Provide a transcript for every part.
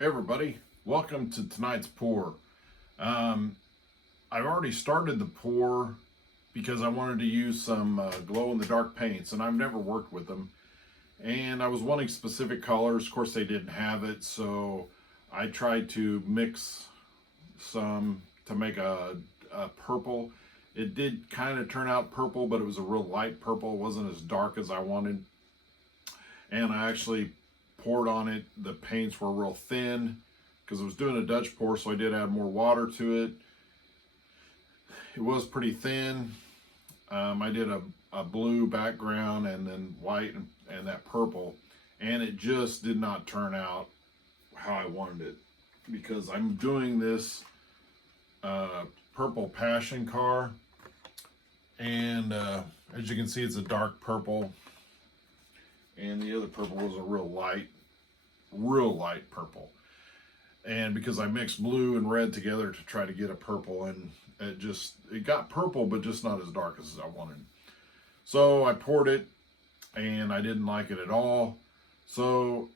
Hey everybody, welcome to tonight's pour. I've already started the pour because I wanted to use some glow-in-the-dark paints, and I've never worked with them. And I was wanting specific colors. Of course, they didn't have it, so I tried to mix some to make a purple. It did kind of turn out purple, but it was a real light purple. It wasn't as dark as I wanted. And I actually poured on it. The paints were real thin because I was doing a Dutch pour, so I did add more water to it. It was pretty thin. I did a blue background and then white and that purple, and it just did not turn out how I wanted it because I'm doing this purple passion car, and as you can see, it's a dark purple, and the other purple was a real light purple. And because I mixed blue and red together to try to get a purple, and it got purple, but just not as dark as I wanted. So I poured it, and I didn't like it at all. So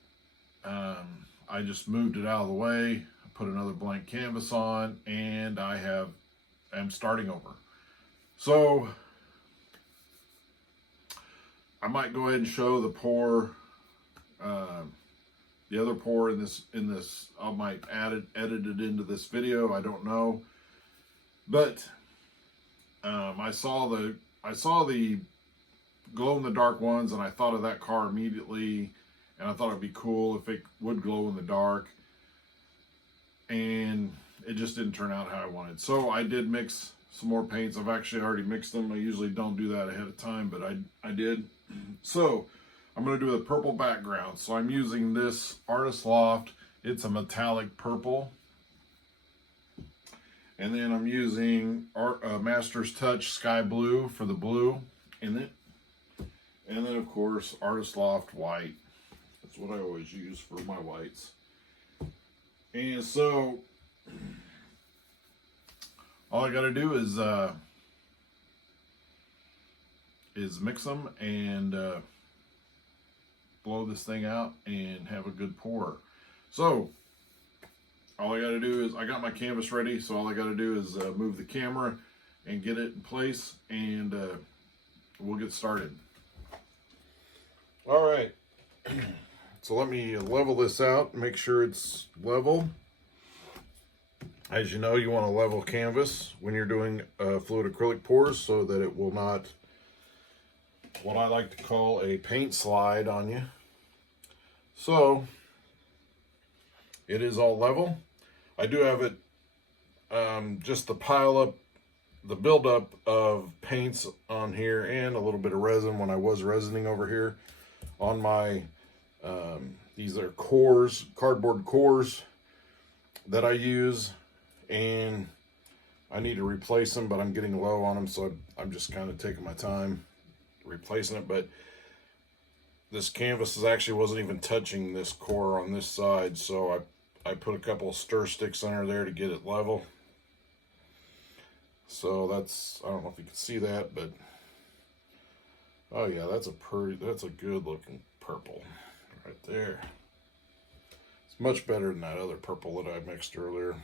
I just moved it out of the way, put another blank canvas on, and I'm starting over. So I might go ahead and show the pour, the other pour in this. I might edit it into this video. I don't know, but I saw the glow in the dark ones, and I thought of that car immediately, and I thought it'd be cool if it would glow in the dark, and it just didn't turn out how I wanted. So I did mix some more paints. I've actually already mixed them. I usually don't do that ahead of time, but I did. So I'm going to do a purple background. So I'm using this Artist Loft. It's a metallic purple. And then I'm using Master's Touch Sky Blue for the blue in it. And then, of course, Artist Loft White. That's what I always use for my whites. And so all I got to do is mix them and blow this thing out and have a good pour. So all I got to do is, I got my canvas ready, so all I got to do is move the camera and get it in place, and we'll get started. All right, so let me level this out, make sure it's level. As you know, you want a level canvas when you're doing fluid acrylic pours so that it will not, what I like to call, a paint slide on you. So it is all level. I do have it just the buildup of paints on here and a little bit of resin when I was resining over here on my these are cores, cardboard cores that I use, and I need to replace them, but I'm getting low on them, so I'm just kind of taking my time replacing it. But this canvas actually wasn't even touching this core on this side, so I put a couple of stir sticks under there to get it level. So that's, I don't know if you can see that, but oh yeah, that's a good looking purple right there. It's much better than that other purple that I mixed earlier.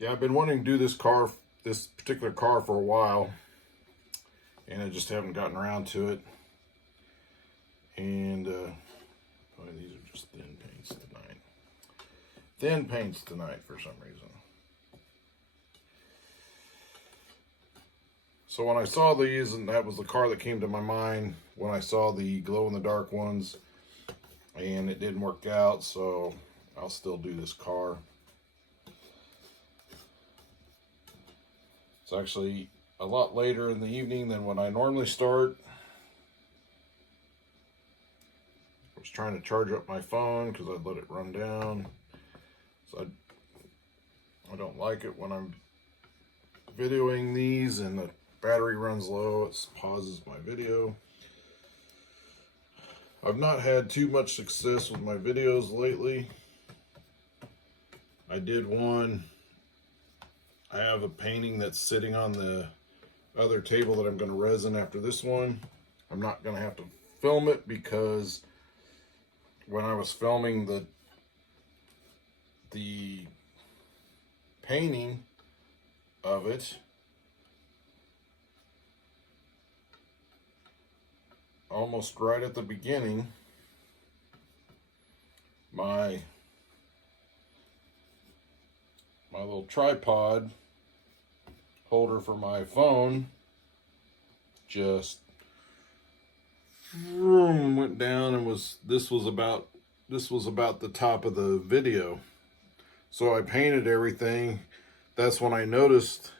Yeah, I've been wanting to do this particular car for a while, and I just haven't gotten around to it. And boy, these are just thin paints tonight. Thin paints tonight for some reason. So when I saw these, and that was the car that came to my mind when I saw the glow-in-the-dark ones, and it didn't work out, so I'll still do this car. It's actually a lot later in the evening than when I normally start. I was trying to charge up my phone because I'd let it run down. So I don't like it when I'm videoing these and the battery runs low. It pauses my video. I've not had too much success with my videos lately. I did one. I have a painting that's sitting on the other table that I'm going to resin after this one. I'm not going to have to film it because when I was filming the painting of it, almost right at the beginning, my little tripod holder for my phone just went down and this was about the top of the video. So I painted everything. That's when I noticed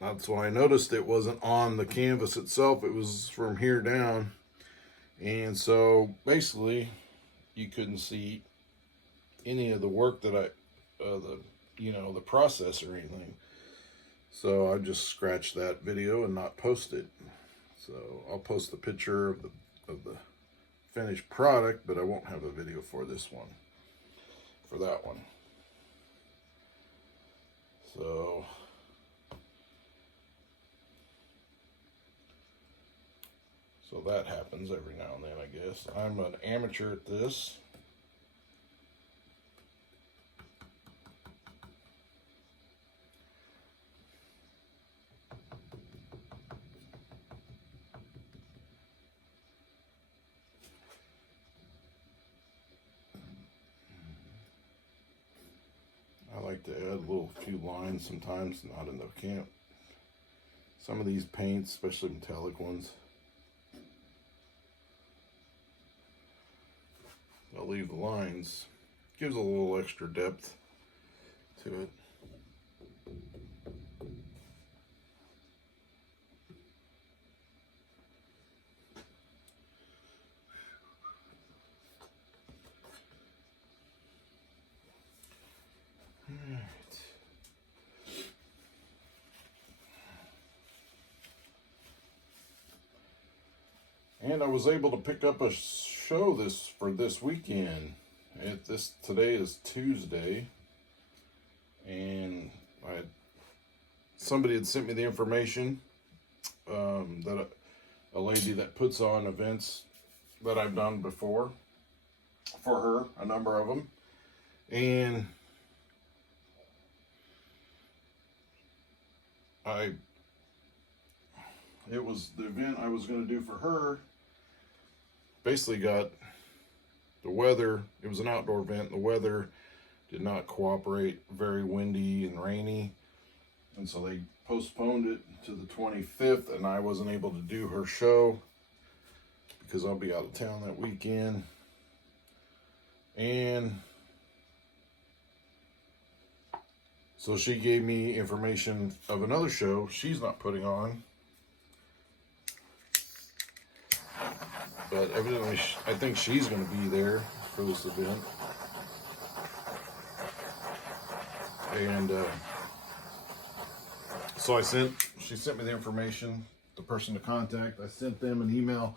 it wasn't on the canvas itself. It was from here down. And so basically you couldn't see any of the work that the process or anything. So I just scratched that video and not post it. So I'll post the picture of the finished product, but I won't have a video for this one, for that one. So that happens every now and then, I guess. I'm an amateur at this. I like to add a few lines sometimes, not in the camp. Some of these paints, especially metallic ones, I'll leave the lines. Gives a little extra depth to it. And I was able to pick up a show for this weekend. Today is Tuesday, and somebody had sent me the information that a lady that puts on events that I've done before for her, a number of them, and it was the event I was going to do for her. Basically got the weather, it was an outdoor event, the weather did not cooperate, very windy and rainy, and so they postponed it to the 25th, and I wasn't able to do her show because I'll be out of town that weekend. And so she gave me information of another show she's not putting on. But evidently, I think she's going to be there for this event. And so she sent me the information, the person to contact. I sent them an email,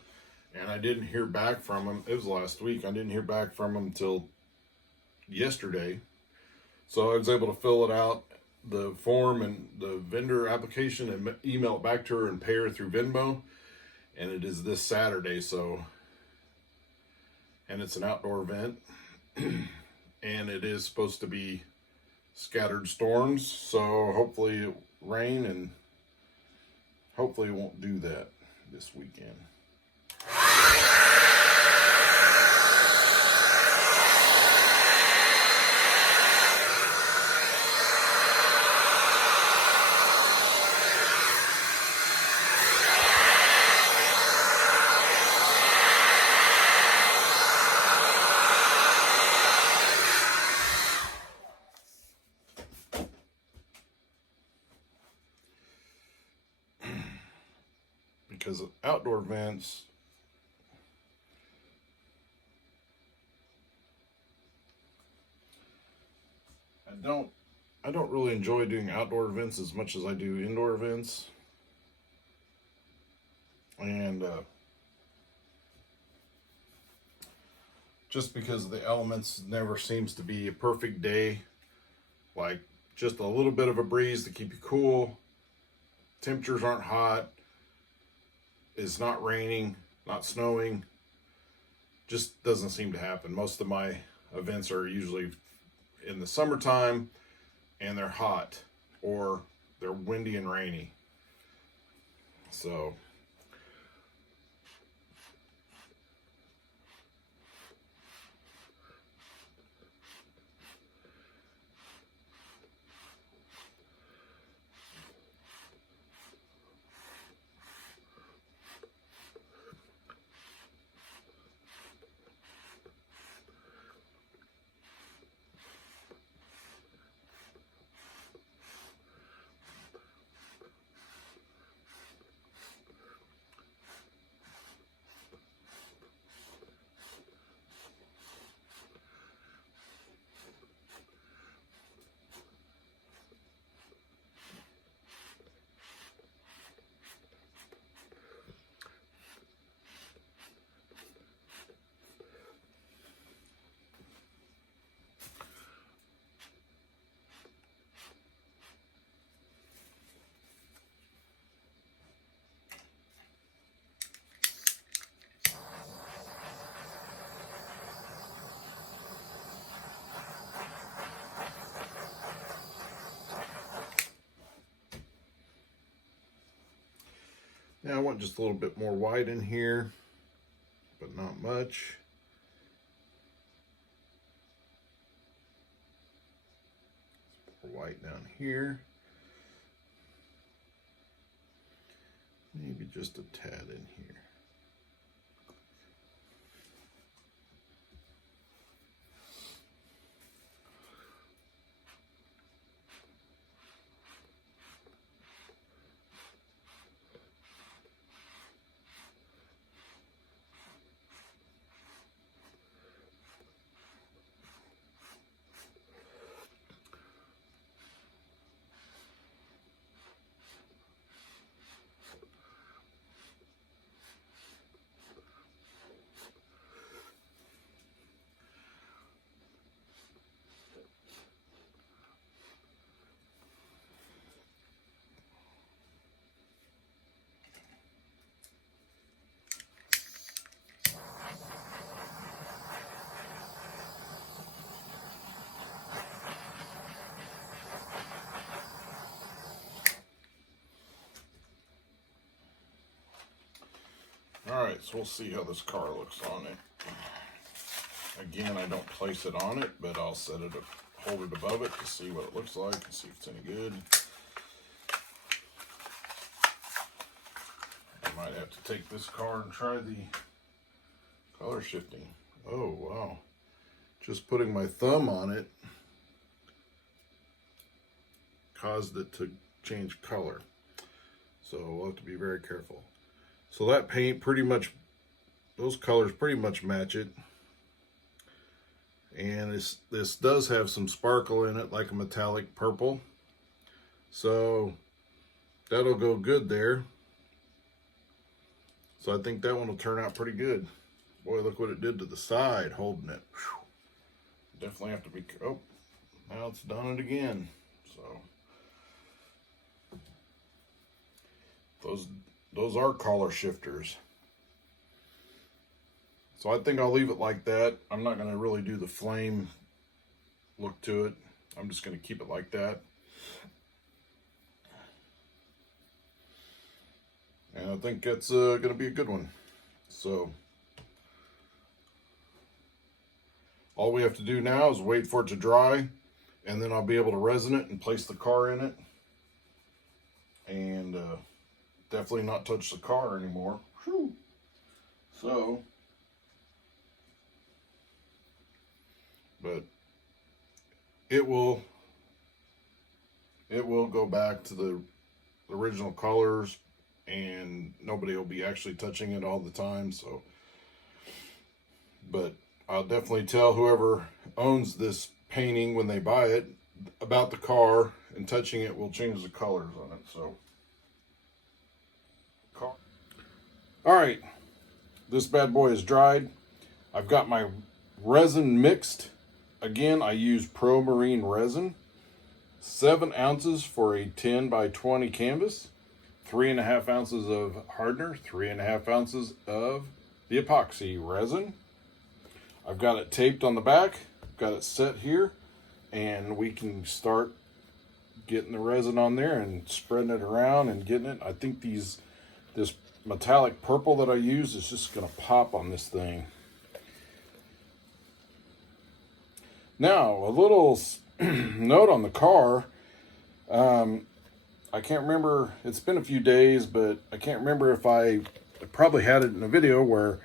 and I didn't hear back from them. It was last week. I didn't hear back from them until yesterday. So I was able to fill it out, the form and the vendor application, and email it back to her and pay her through Venmo. And it is this Saturday, and it's an outdoor event, and it is supposed to be scattered storms, so hopefully it rain, and hopefully it won't do that this weekend. because outdoor vents, I don't really enjoy doing outdoor vents as much as I do indoor vents. And just because the elements never seems to be a perfect day, like just a little bit of a breeze to keep you cool. Temperatures aren't hot. It's not raining, not snowing. Just doesn't seem to happen. Most of my events are usually in the summertime and they're hot or they're windy and rainy. So yeah, I want just a little bit more white in here, but not much. More white down here. Maybe just a tad in here. Alright, so we'll see how this car looks on it. Again, I don't place it on it, but I'll set it up, hold it above it to see what it looks like and see if it's any good. I might have to take this car and try the color shifting. Oh, wow. Just putting my thumb on it caused it to change color. So we'll have to be very careful. So that paint pretty much, those colors pretty much match it. And this does have some sparkle in it, like a metallic purple. So that'll go good there. So I think that one will turn out pretty good. Boy, look what it did to the side holding it. Whew. Definitely have to be, oh, now it's done it again. So those are color shifters. So I think I'll leave it like that. I'm not going to really do the flame look to it. I'm just going to keep it like that. And I think that's going to be a good one. So all we have to do now is wait for it to dry, and then I'll be able to resin it and place the car in it. And definitely not touch the car anymore. Whew. So, but it will go back to the original colors and nobody will be actually touching it all the time. So, but I'll definitely tell whoever owns this painting when they buy it about the car, and touching it will change the colors on it. So, all right, this bad boy is dried. I've got my resin mixed. Again, I use Pro Marine resin. 7 ounces for a 10 by 20 canvas. 3.5 ounces of hardener. 3.5 ounces of the epoxy resin. I've got it taped on the back. Got it set here, and we can start getting the resin on there and spreading it around and getting it. I think this metallic purple that I use is just going to pop on this thing. Now, a little note on the car. I can't remember, it's been a few days, but I can't remember if I probably had it in a video where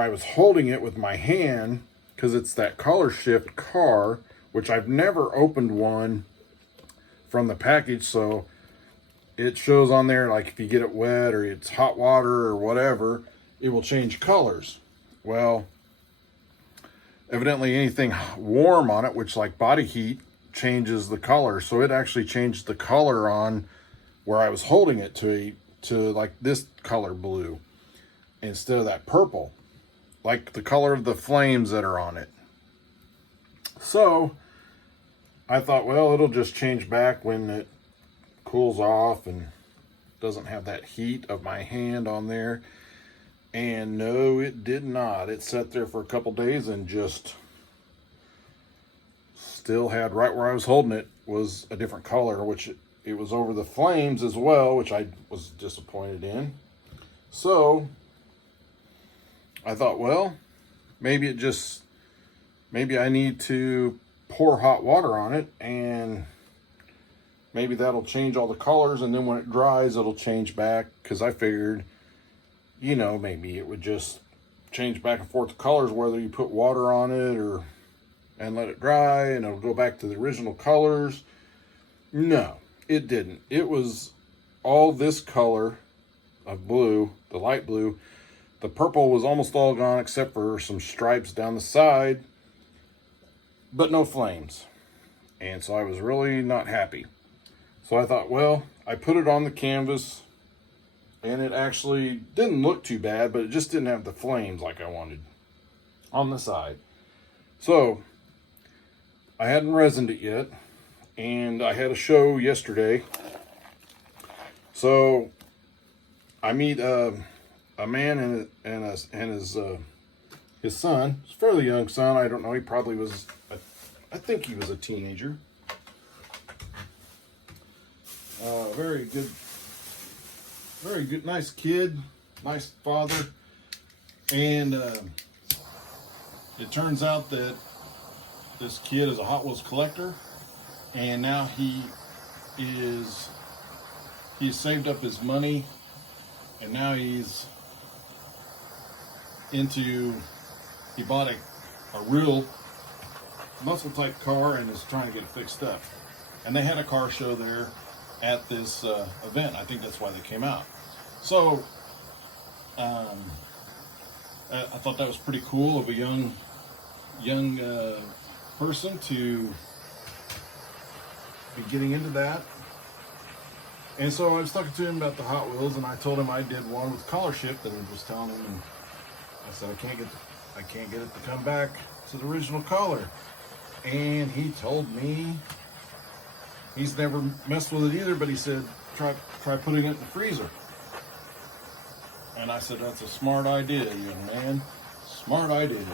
I was holding it with my hand, because it's that color shift car, which I've never opened one from the package. So it shows on there, like if you get it wet or it's hot water or whatever, it will change colors. Well, evidently anything warm on it, which like body heat, changes the color. So it actually changed the color on where I was holding it to like this color blue instead of that purple, like the color of the flames that are on it. So I thought, well, it'll just change back when it cools off and doesn't have that heat of my hand on there. And no, it did not. It sat there for a couple days and just still had, right where I was holding it was a different color, which it was over the flames as well, which I was disappointed in. So I thought, well, maybe I need to pour hot water on it, and maybe that'll change all the colors, and then when it dries, it'll change back, because I figured, you know, maybe it would just change back and forth the colors, whether you put water on it and let it dry, and it'll go back to the original colors. No, it didn't. It was all this color of blue, the light blue. The purple was almost all gone except for some stripes down the side, but no flames. And so I was really not happy. So I thought, well, I put it on the canvas, and it actually didn't look too bad, but it just didn't have the flames like I wanted on the side. So I hadn't resined it yet, and I had a show yesterday. So I meet a man and his son. He's a fairly young son. I don't know. He probably was. I think he was a teenager. Very good, nice kid, nice father. And it turns out that this kid is a Hot Wheels collector, and now he's saved up his money, and now he bought a real muscle type car and is trying to get it fixed up. And they had a car show there at this event. I think that's why they came out. So I thought that was pretty cool of a young person to be getting into that. And so I was talking to him about the Hot Wheels, and I told him I did one with color shift, and was telling him, and I said I can't get it to come back to the original color. And he told me he's never messed with it either, but he said try putting it in the freezer. And I said, that's a smart idea, young man. Smart idea.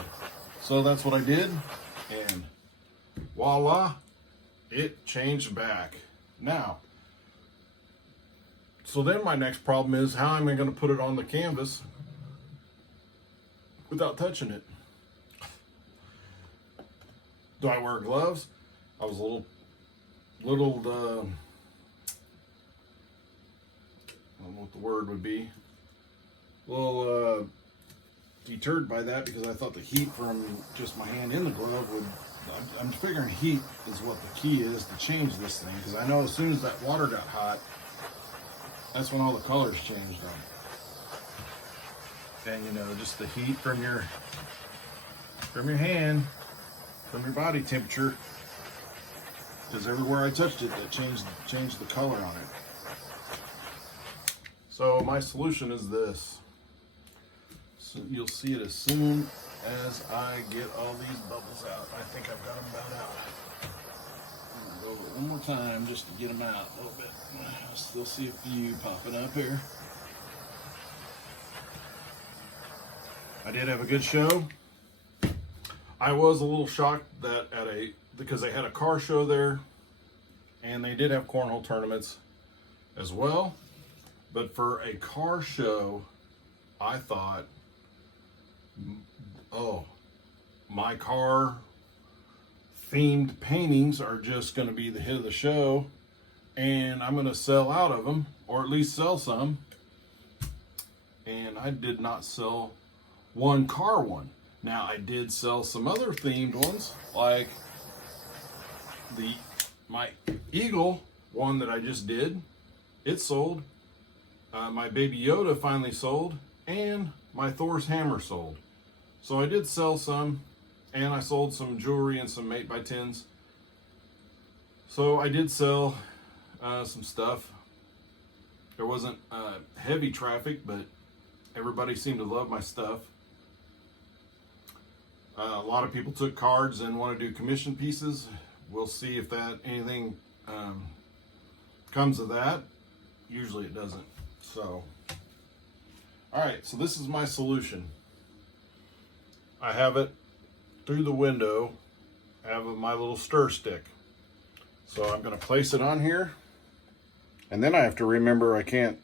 So that's what I did, and voila, it changed back. Now, so then my next problem is, how am I going to put it on the canvas without touching it? Do I wear gloves? I was a little I don't know what the word would be. A little deterred by that, because I thought the heat from just my hand in the glove would. I'm figuring heat is what the key is to change this thing, because I know as soon as that water got hot, that's when all the colors changed on. And you know, just the heat from your hand, from your body temperature, because everywhere I touched it, it changed the color on it. So my solution is this. So you'll see it as soon as I get all these bubbles out. I think I've got them about out. I'm gonna go over it one more time just to get them out a little bit. I still see a few popping up here. I did have a good show. I was a little shocked that because they had a car show there, and they did have cornhole tournaments as well. But for a car show, I thought, oh, my car themed paintings are just going to be the hit of the show, and I'm going to sell out of them, or at least sell some. And I did not sell one car one. Now, I did sell some other themed ones, like my Eagle one that I just did. It sold. My Baby Yoda finally sold, and my Thor's hammer sold. So I did sell some, and I sold some jewelry and some 8x10s. So I did sell some stuff. There wasn't heavy traffic, but everybody seemed to love my stuff. A lot of people took cards and want to do commission pieces. We'll see if anything comes of that. Usually it doesn't. So, all right, so this is my solution. I have it through the window. I have my little stir stick. So I'm going to place it on here. And then I have to remember I can't.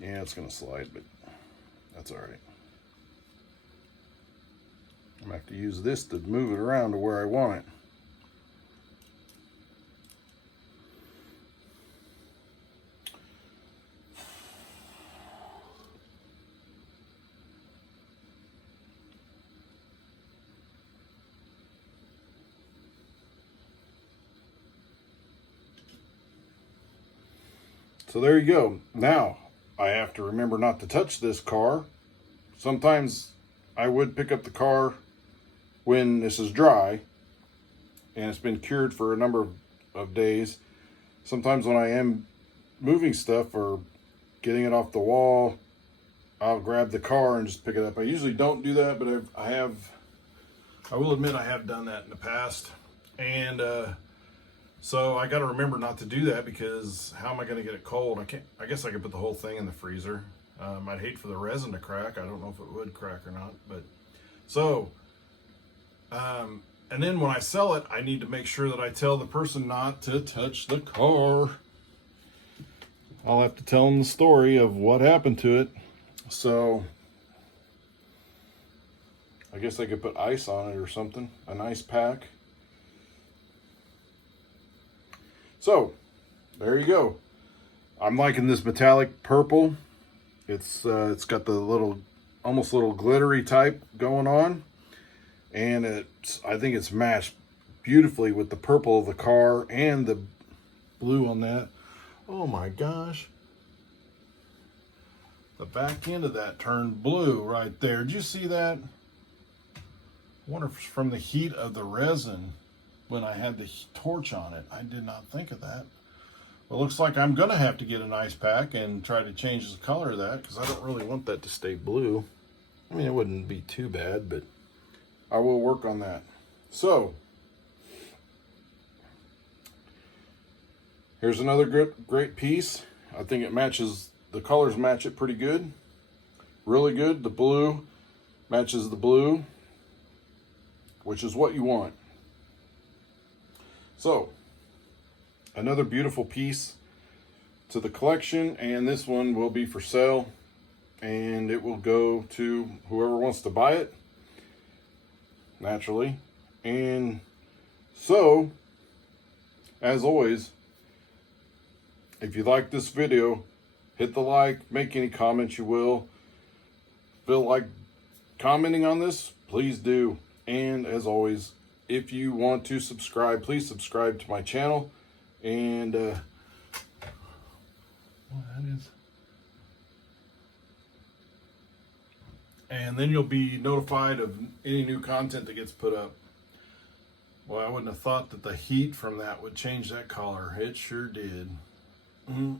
Yeah, it's going to slide, but that's all right. I'm going to have to use this to move it around to where I want it. So there you go. Now, I have to remember not to touch this car. Sometimes I would pick up the car when this is dry and it's been cured for a number of days. Sometimes when I am moving stuff or getting it off the wall, I'll grab the car and just pick it up. I usually don't do that, but I will admit I have done that in the past. And so I got to remember not to do that, because how am I going to get it cold? I guess I could put the whole thing in the freezer. I'd hate for the resin to crack. I don't know if it would crack or not, but so, and then when I sell it, I need to make sure that I tell the person not to touch the car. I'll have to tell them the story of what happened to it. So I guess I could put ice on it or something, an ice pack. So, there you go. I'm liking this metallic purple. It's got the little, almost little glittery type going on. And I think it's matched beautifully with the purple of the car and the blue on that. Oh my gosh. The back end of that turned blue right there. Did you see that? I wonder if it's from the heat of the resin. When I had the torch on it, I did not think of that. Well, it looks like I'm gonna have to get an ice pack and try to change the color of that, because I don't really want that to stay blue. I mean, it wouldn't be too bad, but I will work on that. So here's another great piece. I think it matches, the colors match it pretty good. Really good. The blue matches the blue, which is what you want. So, another beautiful piece to the collection, and this one will be for sale, and it will go to whoever wants to buy it, naturally. And so, as always, if you like this video, hit the like, make any comments you will. Feel like commenting on this, please do. And as always, if you want to subscribe, please subscribe to my channel. And well, that is. And then you'll be notified of any new content that gets put up. Boy, I wouldn't have thought that the heat from that would change that color. It sure did. I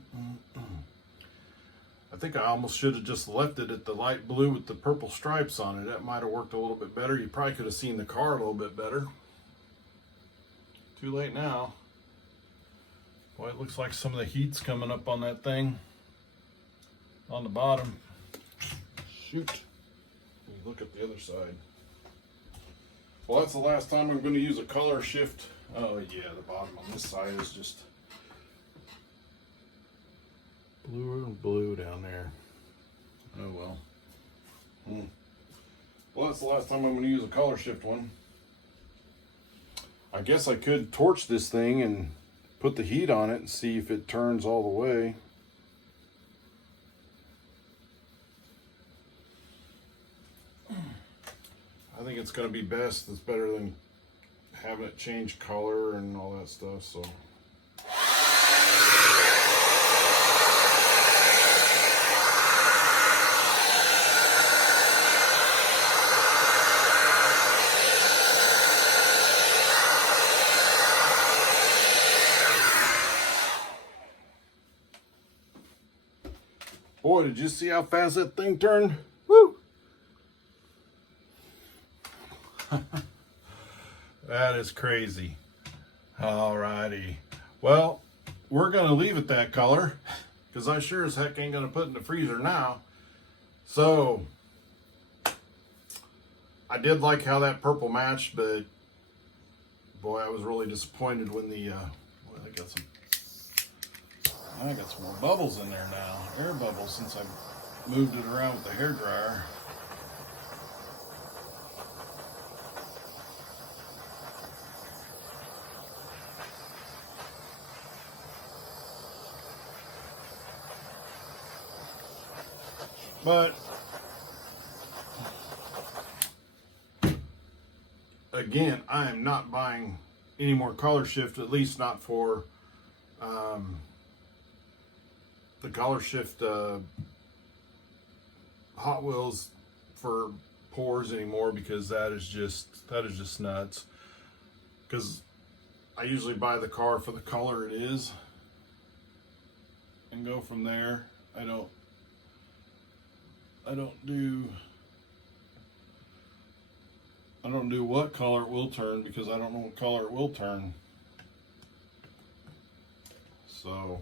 think I almost should have just left it at the light blue with the purple stripes on it. That might have worked a little bit better. You probably could have seen the car a little bit better. Too late now. Boy, it looks like some of the heat's coming up on that thing on the bottom. Shoot. Let me look at the other side. Well, that's the last time I'm going to use a color shift. Oh yeah, the bottom on this side is just bluer and blue down there. Oh well. Well, that's the last time I'm going to use a color shift one. I guess I could torch this thing and put the heat on it and see if it turns all the way. I think it's going to be best. It's better than having it change color and all that stuff. So. Boy, did you see how fast that thing turned? Woo! That is crazy. Alrighty. Well, we're going to leave it that color because I sure as heck ain't going to put it in the freezer now. So, I did like how that purple matched, but boy, I was really disappointed when the, boy, I got some more bubbles in there now. Air bubbles since I moved it around with the hairdryer. But again, I am not buying any more color shift, at least not for the color shift Hot Wheels for pours anymore, because that is just nuts. Because I usually buy the car for the color it is and go from there. I don't do what color it will turn, because I don't know what color it will turn. So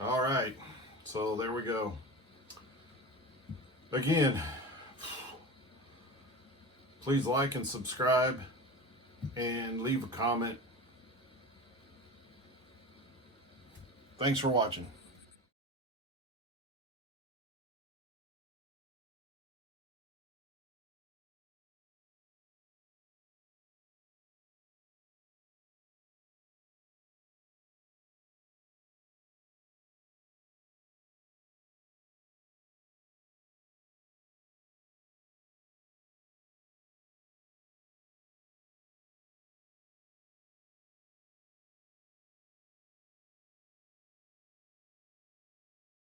all right, so there we go. Again, please like and subscribe and leave a comment. Thanks for watching.